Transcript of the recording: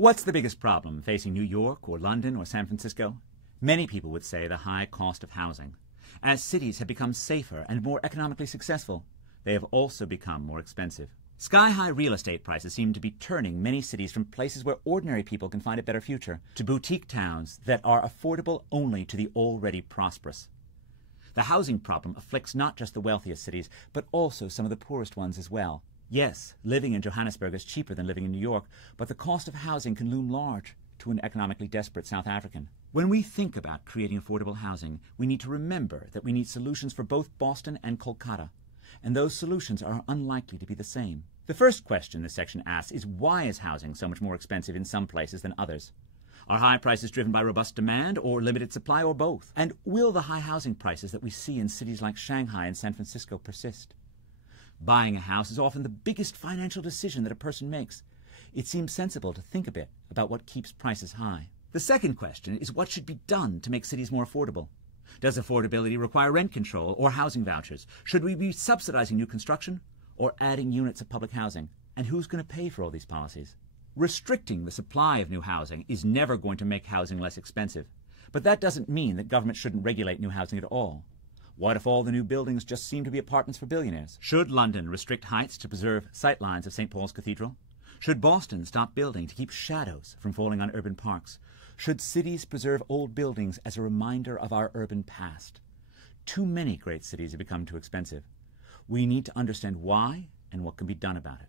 What's the biggest problem facing New York or London or San Francisco? Many people would say the high cost of housing. As cities have become safer and more economically successful, they have also become more expensive. Sky-high real estate prices seem to be turning many cities from places where ordinary people can find a better future to boutique towns that are affordable only to the already prosperous. The housing problem afflicts not just the wealthiest cities, but also some of the poorest ones as well. Yes, living in Johannesburg is cheaper than living in New York, but the cost of housing can loom large to an economically desperate South African. When we think about creating affordable housing, we need to remember that we need solutions for both Boston and Kolkata, and those solutions are unlikely to be the same. The first question this section asks is, why is housing so much more expensive in some places than others? Are high prices driven by robust demand or limited supply, or both? And will the high housing prices that we see in cities like Shanghai and San Francisco persist? Buying a house is often the biggest financial decision that a person makes. It seems sensible to think a bit about what keeps prices high. The second question is, what should be done to make cities more affordable? Does affordability require rent control or housing vouchers? Should we be subsidizing new construction or adding units of public housing? And who's going to pay for all these policies? Restricting the supply of new housing is never going to make housing less expensive. But that doesn't mean that government shouldn't regulate new housing at all. What if all the new buildings just seem to be apartments for billionaires? Should London restrict heights to preserve sightlines of St. Paul's Cathedral? Should Boston stop building to keep shadows from falling on urban parks? Should cities preserve old buildings as a reminder of our urban past? Too many great cities have become too expensive. We need to understand why and what can be done about it.